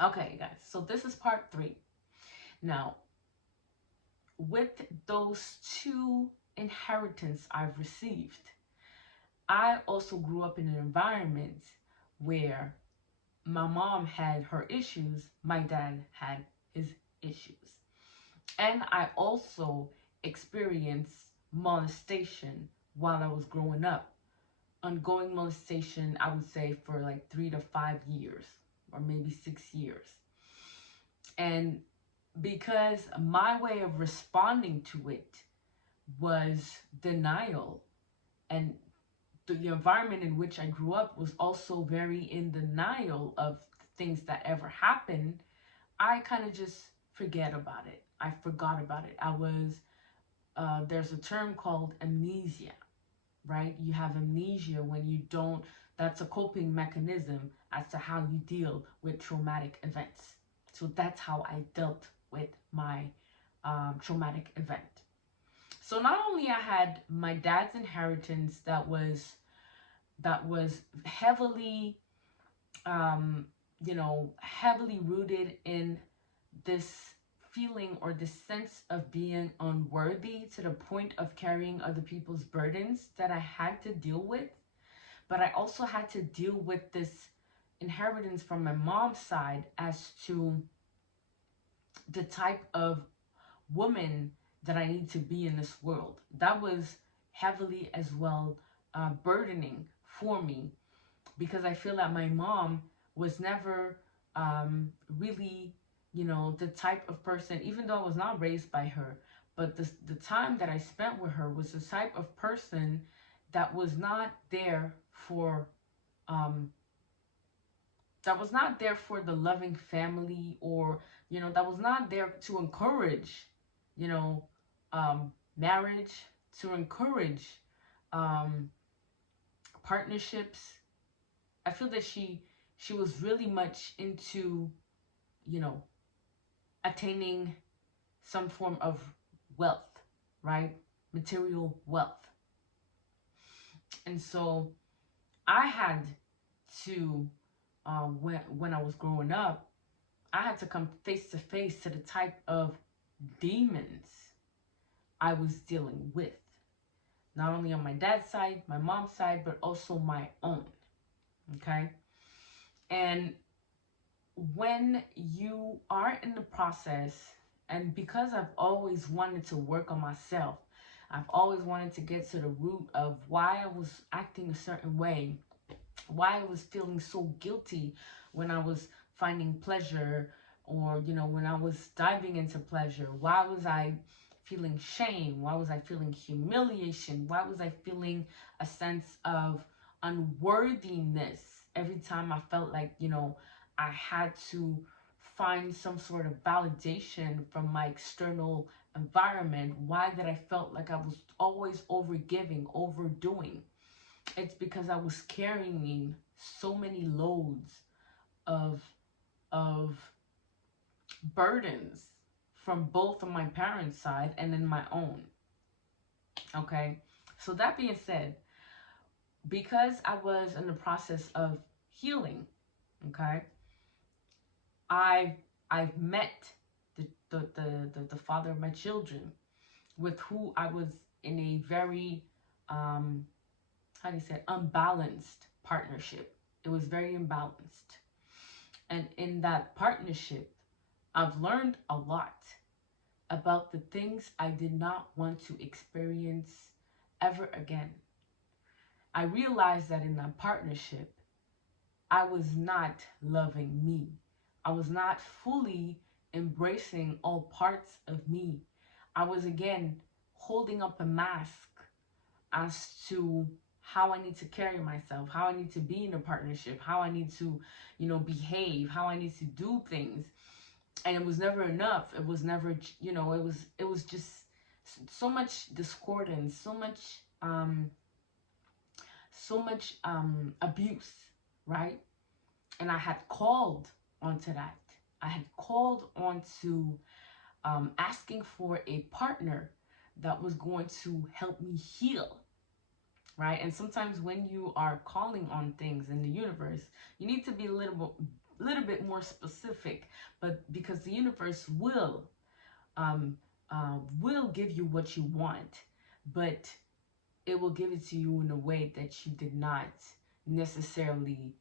Okay, guys, so this is part 3. Now, with those 2 inheritance I've received, I also grew up in an environment where my mom had her issues, my dad had his issues. And I also experienced molestation while I was growing up. Ongoing molestation, I would say, for like 3 to 5 years, or maybe 6 years. And because my way of responding to it was denial, and the environment in which I grew up was also very in denial of things that ever happened, I kind of just forget about it. I forgot about it. There's a term called amnesia, right? You have amnesia when you don't, that's a coping mechanism as to how you deal with traumatic events. So that's how I dealt with my traumatic event. So not only I had my dad's inheritance that was heavily, um, heavily rooted in this feeling or this sense of being unworthy to the point of carrying other people's burdens that I had to deal with. But I also had to deal with this inheritance from my mom's side as to the type of woman that I need to be in this world. That was heavily as well burdening for me, because I feel that my mom was never really, the type of person, even though I was not raised by her, but the time that I spent with her was the type of person that was not there for, um, the loving family, or, that was not there to encourage, you know, marriage, to encourage um, partnerships. I feel that she was really much into, you know, attaining some form of wealth, right? Material wealth. And so I had to, when I was growing up, I had to come face to face to the type of demons I was dealing with. Not only on my dad's side, my mom's side, but also my own. Okay? And when you are in the process, and because I've always wanted to work on myself, I've always wanted to get to the root of why I was acting a certain way, why I was feeling so guilty when I was finding pleasure, or, when I was diving into pleasure. Why was I feeling shame? Why was I feeling humiliation? Why was I feeling a sense of unworthiness every time I felt like, I had to find some sort of validation from my external environment? Why did I felt like I was always overgiving, overdoing? It's because I was carrying so many loads of of burdens from both of my parents' side and then my own. Okay? So that being said, because I was in the process of healing, okay, I've I've met the father of my children, with who I was in a very how do you say, unbalanced partnership. It was very imbalanced. And in that partnership, I've learned a lot about the things I did not want to experience ever again. I realized that in that partnership, I was not loving me. I was not fully embracing all parts of me. I was again holding up a mask as to how I need to carry myself, how I need to be in a partnership, how I need to, behave, how I need to do things. And it was never enough. It was never, it was just so much discordance, so much abuse, right? And I had called onto that. I had called onto asking for a partner that was going to help me heal, right? And sometimes when you are calling on things in the universe, you need to be a little little bit more specific, but because the universe um, will give you what you want, but it will give it to you in a way that you did not necessarily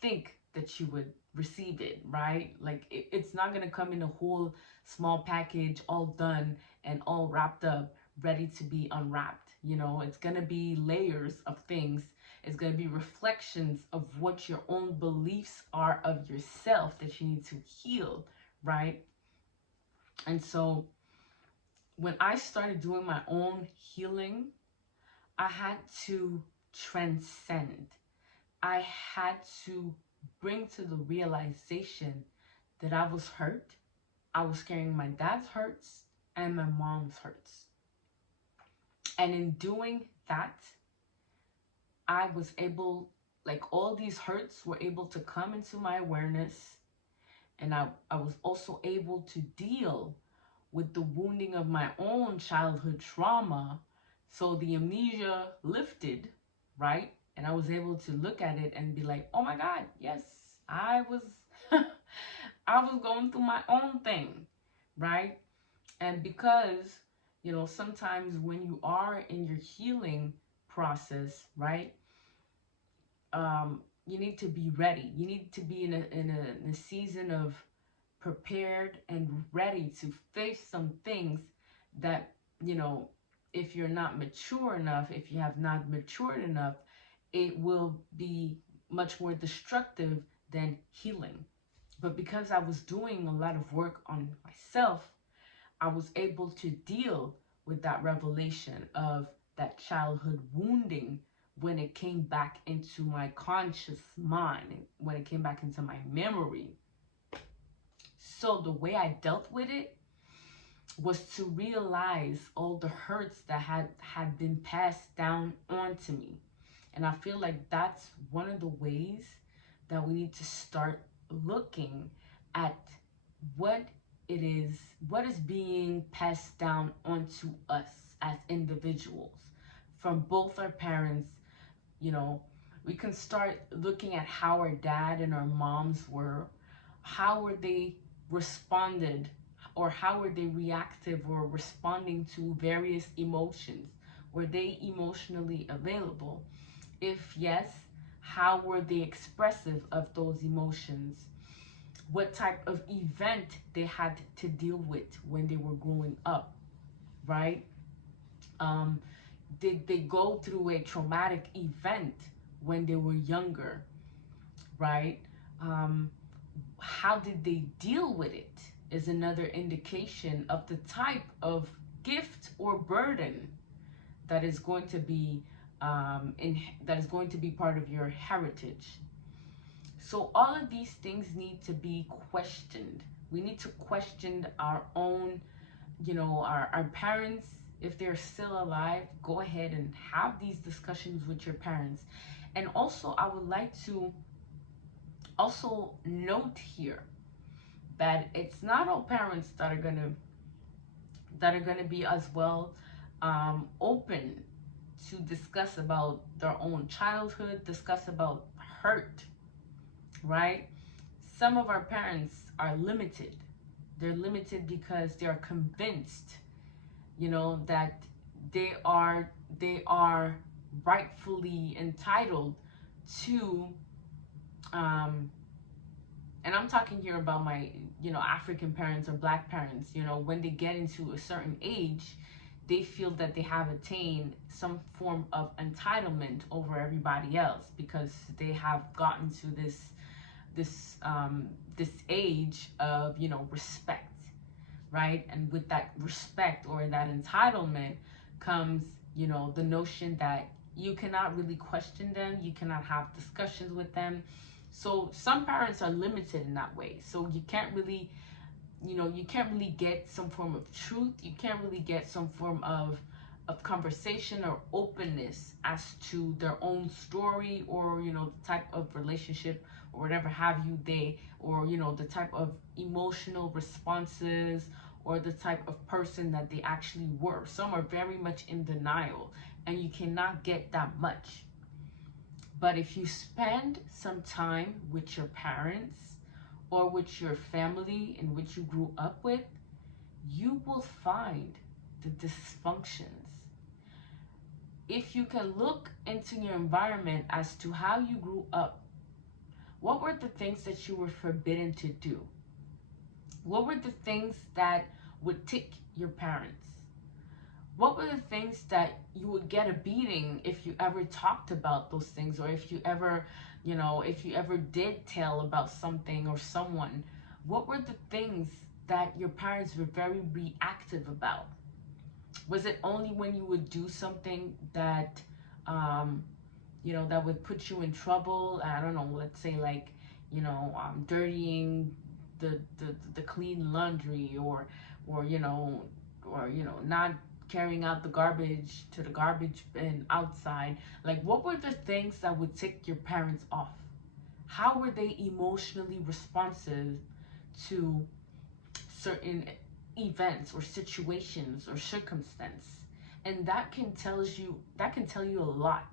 think that you would receive it, right? Like it's not going to come in a whole small package, all done and all wrapped up, ready to be unwrapped. You know, it's going to be layers of things. It's going to be reflections of what your own beliefs are of yourself that you need to heal, right? And so when I started doing my own healing, I had to transcend. I had to bring to the realization that I was hurt. I was carrying my dad's hurts and my mom's hurts. And in doing that, I was able, like all these hurts were able to come into my awareness. And I was also able to deal with the wounding of my own childhood trauma. So the amnesia lifted, right? And I was able to look at it and be like, oh my God, yes, I was I was going through my own thing, right? And because, you know, sometimes when you are in your healing process, right? You need to be ready. You need to be in a season of prepared and ready to face some things that, you know, if you're not mature enough, if you have not matured enough, it will be much more destructive than healing. But because I was doing a lot of work on myself, I was able to deal with that revelation of that childhood wounding when it came back into my conscious mind, when it came back into my memory. So the way I dealt with it was to realize all the hurts that had been passed down onto me. And I feel like that's one of the ways that we need to start looking at what it is, what is being passed down onto us as individuals from both our parents. You know, we can start looking at how our dad and our moms were, how were they responded, or how were they reactive or responding to various emotions. Were they emotionally available? If yes, how were they expressive of those emotions? What type of event they had to deal with when they were growing up, right? Um, did they go through a traumatic event when they were younger, right? Um, how did they deal with it is another indication of the type of gift or burden that is going to be that is going to be part of your heritage. So all of these things need to be questioned. We need to question our own, you know, our parents. If they're still alive, go ahead and have these discussions with your parents. And also, I would like to also note here that it's not all parents that are gonna be as well open to discuss about their own childhood, discuss about hurt, right? Some of our parents are limited. They're limited because they're convinced, you know, that they are rightfully entitled to um and I'm talking here about my, you know, African parents or black parents, you know, when they get into a certain age, they feel that they have attained some form of entitlement over everybody else because they have gotten to this age of, you know, respect, right? And with that respect or that entitlement comes, you know, the notion that you cannot really question them, you cannot have discussions with them. So some parents are limited in that way. So you can't really, you know, you can't really get some form of truth. You can't really get some form of conversation or openness as to their own story, or, you know, the type of relationship or whatever have you they, or, you know, the type of emotional responses or the type of person that they actually were. Some are very much in denial, and you cannot get that much. But if you spend some time with your parents, or with your family in which you grew up with, you will find the dysfunctions. If you can look into your environment as to how you grew up, what were the things that you were forbidden to do? What were the things that would tick your parents? What were the things that you would get a beating if you ever talked about those things, or if you ever, if you ever did tell about something or someone? What were the things that your parents were very reactive about? Was it only when you would do something that, um, that would put you in trouble? I don't know, let's say like, dirtying the clean laundry, or, not carrying out the garbage to the garbage bin outside. Like, what were the things that would tick your parents off? How were they emotionally responsive to certain events or situations or circumstance? And that can tell you a lot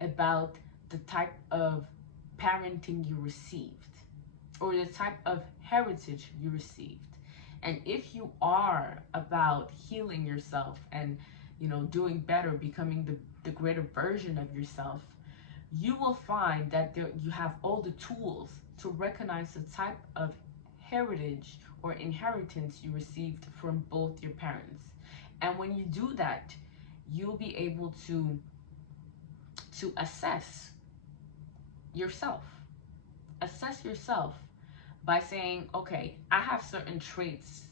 about the type of parenting you received, or the type of heritage you received. And if you are about healing yourself and, doing better, becoming the greater version of yourself, you will find that you have all the tools to recognize the type of heritage or inheritance you received from both your parents. And when you do that, you'll be able to assess yourself. Assess yourself by saying, okay, I have certain traits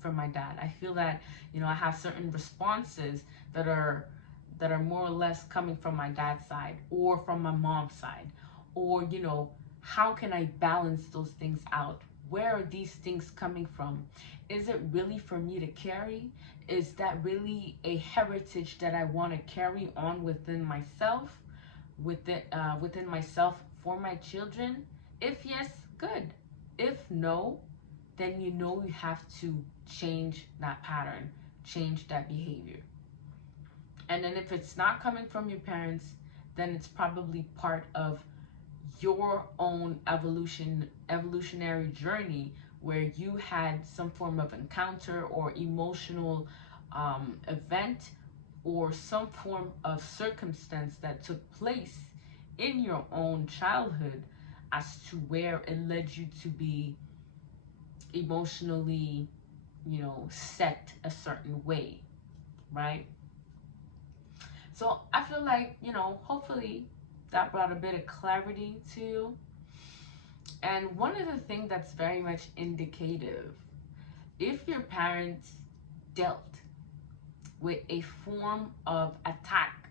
from my dad. I feel that, I have certain responses that are more or less coming from my dad's side or from my mom's side. Or, how can I balance those things out? Where are these things coming from? Is it really for me to carry? Is that really a heritage that I want to carry on within myself, within myself for my children? If yes, good. If no, then you have to change that pattern, change that behavior. And then if it's not coming from your parents, then it's probably part of your own evolutionary journey, where you had some form of encounter or emotional event, or some form of circumstance that took place in your own childhood, as to where it led you to be emotionally, set a certain way, right? So I feel like, hopefully that brought a bit of clarity to you. And one of the things that's very much indicative, if your parents dealt with a form of attack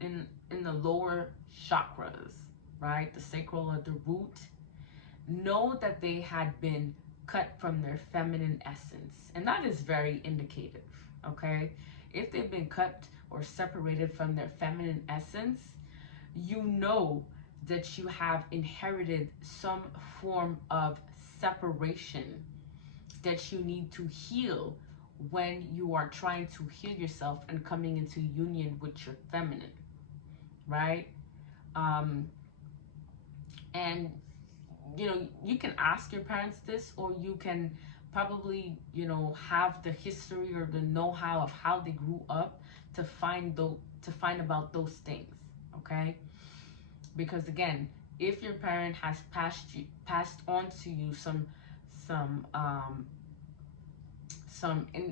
in the lower chakras, right, the sacral or the root, know that they had been cut from their feminine essence. And that is very indicative, okay? If they've been cut or separated from their feminine essence, you know that you have inherited some form of separation that you need to heal when you are trying to heal yourself and coming into union with your feminine, right? Um, and you can ask your parents this, or you can probably, have the history or the know-how of how they grew up to find about those things, okay? Because again, if your parent has passed on to you some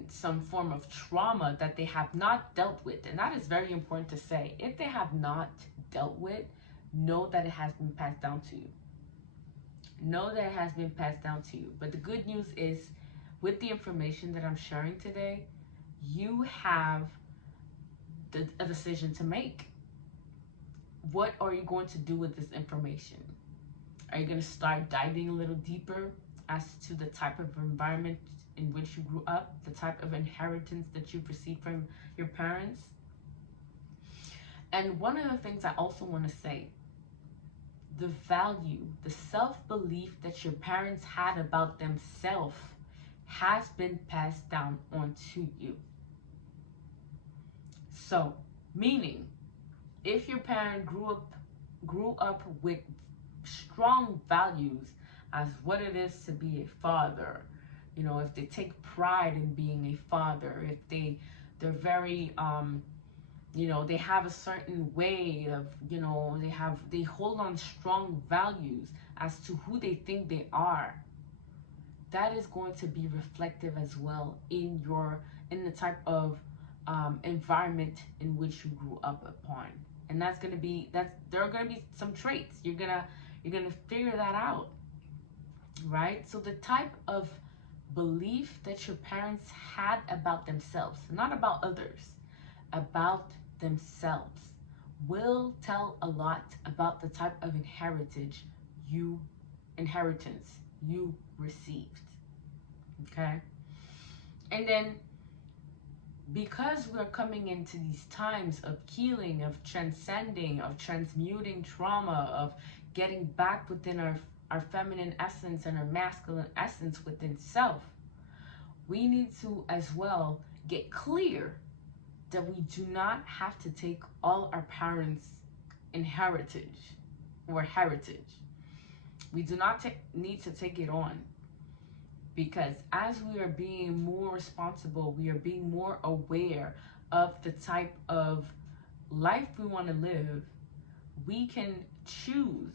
some form of trauma that they have not dealt with, and that is very important to say, if they have not dealt with, know that it has been passed down to you. Know that it has been passed down to you. But the good news is, with the information that I'm sharing today, you have a decision to make. What are you going to do with this information? Are you going to start diving a little deeper as to the type of environment in which you grew up, the type of inheritance that you've received from your parents? And one of the things I also want to say, the value, the self-belief that your parents had about themselves has been passed down onto you. So, meaning, if your parent grew up with strong values as what it is to be a father. You know, if they take pride in being a father, if they're very you know, they have a certain way of, you know, they hold on strong values as to who they think they are, that is going to be reflective as well in the type of environment in which you grew up upon. And that's going to be, there are going to be some traits you're gonna figure that out, right? So the type of belief that your parents had about themselves, not about others, about themselves, will tell a lot about the type of you inheritance you received. Okay? And then, because we're coming into these times of healing, of transcending, of transmuting trauma, of getting back within our feminine essence and our masculine essence within self, we need to as well get clear that we do not have to take all our parents' inheritance or heritage. We do not need to take it on, because as we are being more responsible, we are being more aware of the type of life we want to live, we can choose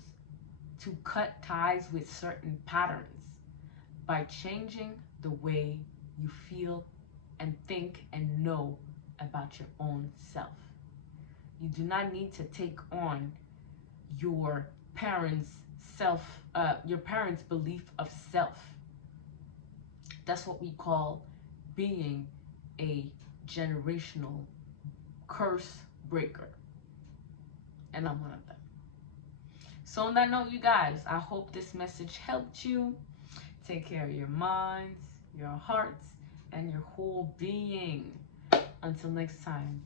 to cut ties with certain patterns by changing the way you feel and think and know about your own self. You do not need to take on your parents' your parents' belief of self. That's what we call being a generational curse breaker. And I'm one of them. So on that note, you guys, I hope this message helped you. Take care of your minds, your hearts, and your whole being. Until next time.